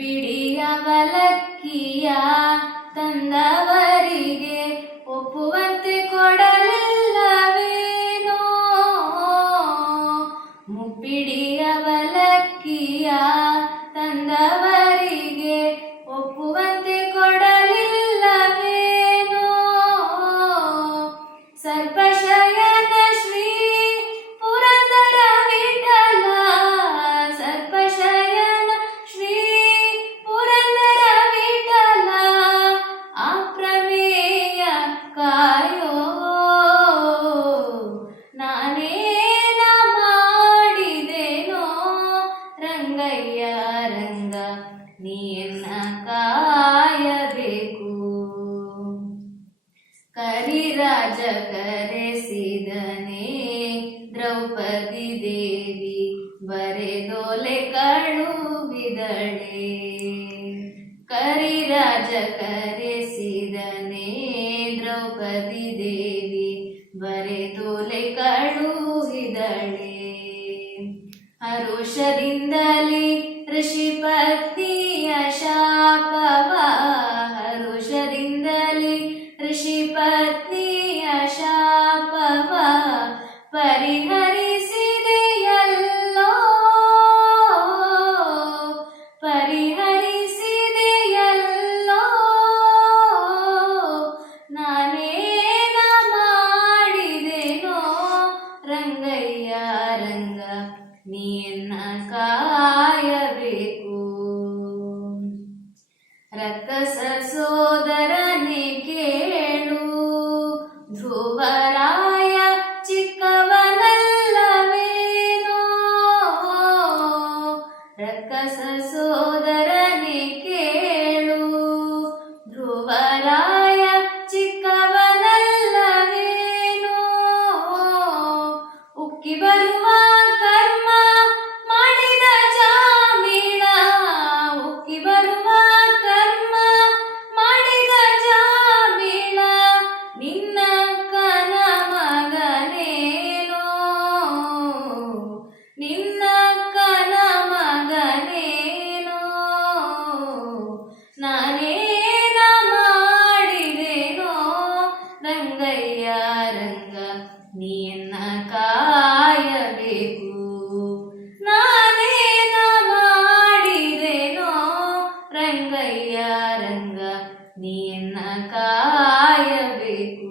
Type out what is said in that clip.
ಮುಪ್ಪಿಡಿಯ ಅವಲಕ್ಕಿಯ ತಂದವರಿಗೆ ಒಪ್ಪುವಂತೆ ಕೊಡಲಿಲ್ಲವೇನೋ. ಮುಪ್ಪಿಡಿಯ ಅವಲಕ್ಕಿಯ ತಂದವರಿಗೆ ಒಪ್ಪುವಂತೆ ಕೊಡಲಿಲ್ಲವೇನೋ. ಸರ್ಪಶಯನ ಶ್ರೀ ಪುರಂದರ ವಿಠಲ, ಸರ್ಪಶಯನ ಶ್ರೀ ಪುರಂದರ ವಿಠಲ, ಅಪ್ರಮೇಯ ಕಾಯೋ. ನಾನೇನ ಮಾಡಿದೆನೋ ರಂಗಯ್ಯ ರಂಗ, ನೀನ್ನ ಕಾಯಬೇಕು. ಕರಿರಾಜ ಕರೆಸಿದನೆ ದ್ರೌಪದಿ ದೇವಿ, ಬರೆದೋಲೆ ಕಳುಹಿದಳೆ. ಕರಿರಾಜ ಕರೆಸಿದನೆ ದ್ರೌಪದಿ ದೇವಿ, ಬರೆದೋಲೆ ಕಳುಹಿದಳೆ. ಹರುಷದಿಂದಲೇ ಋಷಿಪತ್ನಿಯ ಶಾಪವ, ಹರುಷದಿಂದಲೇ ಋಷಿಪತ್ನಿಯ ಶಾಪವ ಪರಿಹರಿಸಿದೆಯಲ್ಲೋ, ಪರಿಹರಿಸಿದೆಯಲ್ಲೋ. ನಾನೇನ ಮಾಡಿದೆನೋ ರಂಗಯ್ಯ ರಂಗ, ನೀನ್ನ ಕಾಯಬೇಕು. ರಕ್ಕಸ ಸೋದರನೇ ಕೇಳು, ಧ್ರುವರಾಯ ಚಿಕ್ಕವನಲ್ಲವೇನೋ. ರಕ್ಕಸ ಸೋದರನೇ ಕೇಳು, ಧ್ರುವರಾಯ ಚಿಕ್ಕವನಲ್ಲವೇನೋ. ಉಕ್ಕಿ ಬರುವ ಕರ್ಮ ಮಾಡಿದ ಜಾಮೀಳ, ಉಕ್ಕಿ ಬರುವ ಕರ್ಮ ಮಾಡಿದ ಜಾಮೀಳ, ನಿನ್ನ ಕನ ಮಗನೇನೋ, ನಿನ್ನ ಕನ ಮಗನೇನೋ. ನಾನೇನ ಮಾಡಿದೆನೋ ರಂಗಯ್ಯ ರಂಗ, ನೀನ್ನ ಕಾಯಬೇಕು. ನಾನೇನ ಮಾಡಿದೆನೋ ರಂಗಯ್ಯ ರಂಗ, ನೀನ್ನ ಕಾಯಬೇಕು.